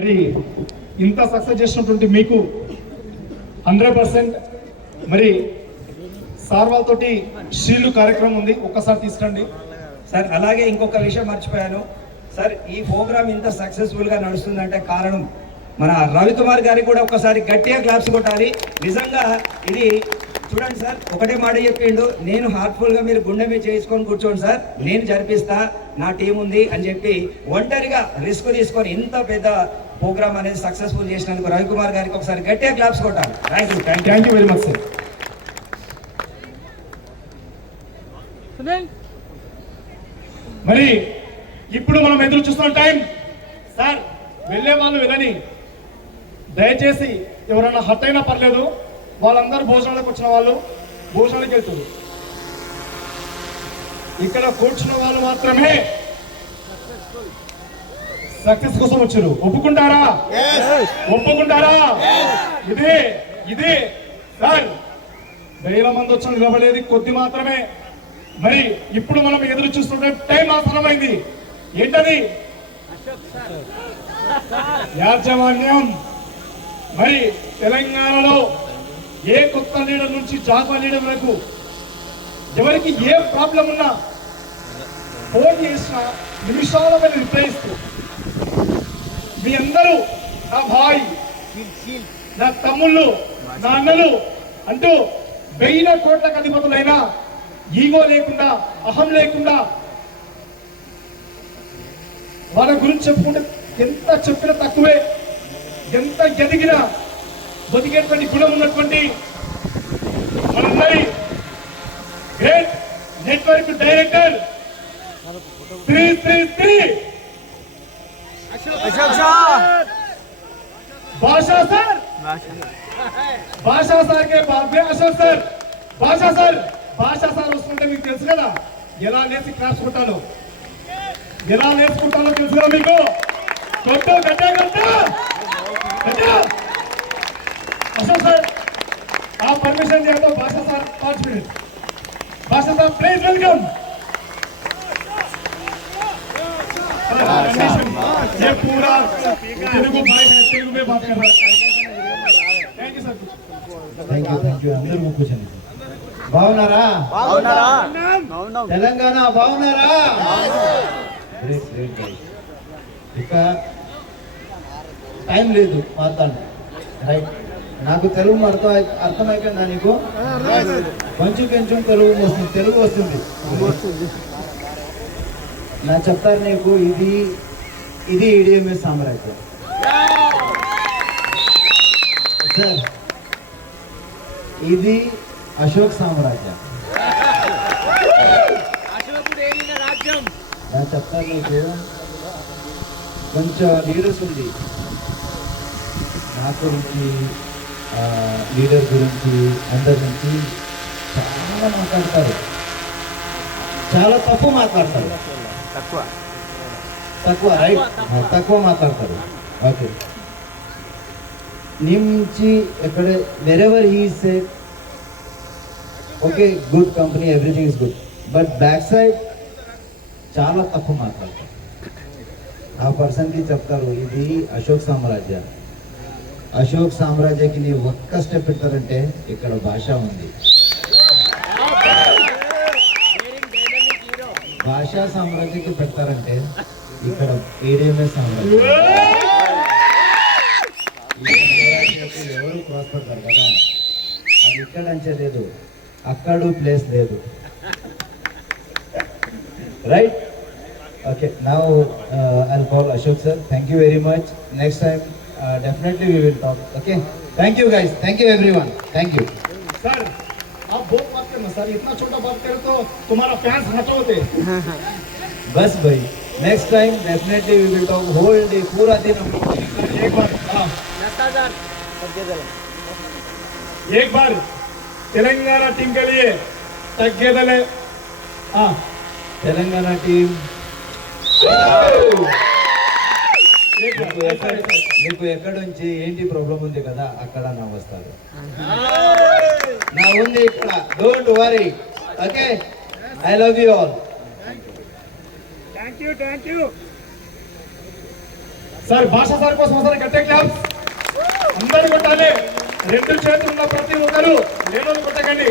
మరి ఇంత సక్సెస్ చేసినటువంటి మీకు 100% మరి సార్ వాళ్ళతోటి షీల్డ్ కార్యక్రమం ఉంది, ఒక్కసారి తీసుకురండి సార్. అలాగే ఇంకొక విషయం మర్చిపోయాను సార్, ఈ ప్రోగ్రామ్ ఇంత సక్సెస్ఫుల్ గా నడుస్తుందంటే కారణం మన రవికుమార్ గారికి కూడా ఒకసారి గట్టిగా క్లాప్స్ కొట్టాలి. నిజంగా ఇది చూడండి సార్, ఒకటే మాట చెప్పిండు, నేను హార్ట్ఫుల్ గా మీరు గుండె మీద చేసుకొని కూర్చోండి సార్, నేను జరిపిస్తా, నా టీం ఉంది అని చెప్పి ఒంటరిగా రిస్క్ తీసుకొని ఇంత పెద్ద ప్రోగ్రామ్ అనేది సక్సెస్ఫుల్ చేసినందుకు రవికుమార్ గారికి ఒకసారి గట్టిగా క్లాప్స్ కొట్టాలి. Thank you very much sir. మరి ఇప్పుడు మనం ఎదురు చూస్తున్న టైం సార్, వెళ్ళే వాళ్ళు వెళ్ళని, దయచేసి ఎవరైనా హట్ అయినా పర్లేదు, వాళ్ళందరూ భోజనాలకు వచ్చిన వాళ్ళు భోజనాలకు వెళ్తారు. ఇక్కడ కూర్చున్న వాళ్ళు మాత్రమే సక్సెస్ కోసం వచ్చారు. ఒప్పుకుంటారా? ఒప్పుకుంటారా? ఇదే సార్, వేల మంది వచ్చిన నిలబడేది కొద్ది మాత్రమే. మరి ఇప్పుడు మనం ఎదురు చూస్తుంటే టైం ఆసనమైంది. ఏంటది? యాజమాన్యం. మరి తెలంగాణలో ఏ కొత్త లీడర్ నుంచి జాబా లీడర్ వరకు ఎవరికి ఏ ప్రాబ్లం ఉన్నా ఫోన్ చేసిన నిమిషాల మీద రిప్లై ఇస్తూ, మీ అందరూ నా భాయ్, నా తమ్ముళ్ళు, నా అన్నలు అంటూ 1000 కోట్లకు అధిపతులైనా ఈగో లేకుండా, అహం లేకుండా వాళ్ళ గురించి చెప్పుకుంటే ఎంత చెప్పినా తక్కువే, ఎంత ఎదిగినా బతికేటువంటి గుణం ఉన్నటువంటి మనందరి గ్రేట్ నెట్వర్క్ డైరెక్టర్ 333 भाषा सर के बाद में अशोक सर, भाषा सर వస్తుంటే మీకు తెలుసు కదా ఎలా లేసి క్లాస్ కొట్టాలో, ఎలా లేసి కొట్టాలో తెలుసు కదా మీకు. కొట్టు గట్ట अशोक सर, आप परमिशन दिया तो भाषा सर 5 मिनट. भाषा साहब प्लीज वेलकम. ये पूरा तेलुगु भाई है, तेलुगु में बात कर रहा है. Thank you sir. Thank you అందరూ కూర్చోండి. బాగున్నారా? తెలంగాణ బాగున్నారా? ఇక టైం లేదు మాట్లాడు. రైట్, నాకు తెలుగు అర్థమైపోయిందా నీకు? కొంచెం తెలుగు వస్తుంది. నా చెప్తారు నీకు, ఇది ఈడిఎంఎస్ సామ్రాజ్యం సార్, ఇది అశోక్ సామ్రాజ్యం. నా చెప్తారు నీకు, కొంచెం లీడర్స్ ఉంది నా గురించి, లీడర్ గురించి, అందరి నుంచి చాలా మాట్లాడతారు, చాలా తప్పు మాట్లాడతారు, తక్కువ రైట్, తక్కువ మాట్లాడతారు. ఓకే, నుంచి ఎక్కడ wherever he say okay, good company, everything is good, but back side చాలా తక్కువ మాట్లాడతారు. ఆ పర్సన్కి చెప్తారు ఇది అశోక్ సామ్రాజ్య. అశోక్ సామ్రాజ్యకి నీ ఒక్క స్టెప్ పెట్టారంటే ఇక్కడ భాష ఉంది. భాషా సామ్రాజ్యకి పెట్టారంటే ఇక్కడ ఏడిఎంఎస్ సామ్రాజ్యం. ఎవరు క్రాస్ పెడతారు కదా, అది ఇక్కడ అంచే లేదు, అక్కడ ప్లేస్ లేదు. Right, okay, now I'll call Ashok sir. Thank you very much. Next time definitely we will talk. Okay, thank you guys, thank you everyone, thank you sir. आप बहुत बात करना सर, इतना छोटा बात करे तो तुम्हारा फैंस हट होते. बस भाई, next time definitely we will talk whole day, पूरा दिन. एक बार तेलंगाना टीम के लिए तग्गेदले. तेलंगाना टीम మీకు ఎక్కడ నుంచి ఏంటి ప్రాబ్లం ఉంది కదా, అక్కడ నా వస్తారు, నా ఉంది ఇక్కడ. Don't worry. Okay, I love you all. Thank you. Sir భాష సార్ కోసం ఒకసారి గట్టే క్లాప్స్ అందరూ కొట్టాలి. రెండు చేతులు ఉన్న ప్రతి ఒక్కరు లేనోళ్ళు కొట్టకండి.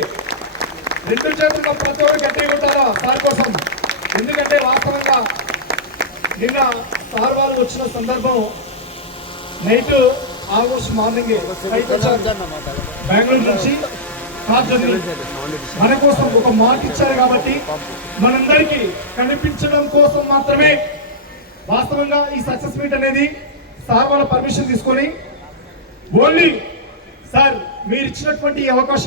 రెండు చేతులు ఉన్న ప్రతి ఒక్కరు గట్టిగా కొట్టారా సార్ కోసం. ఎందుకంటే వాస్తవంగా నిన్న సార్ వాళ్ళు వచ్చిన సందర్భం నైట్ ఆల్మోస్ట్ మార్నింగ్ బెంగళూరు నుంచి కార్ జర్నీ మన కోసం ఒక మాట ఇచ్చారు కాబట్టి మనందరికీ కనిపించడం కోసం మాత్రమే వాస్తవంగా ఈ సక్సెస్ మీట్ అనేది సార్ వాళ్ళ పర్మిషన్ తీసుకొని ఓన్లీ సార్ మీరు ఇచ్చినటువంటి అవకాశం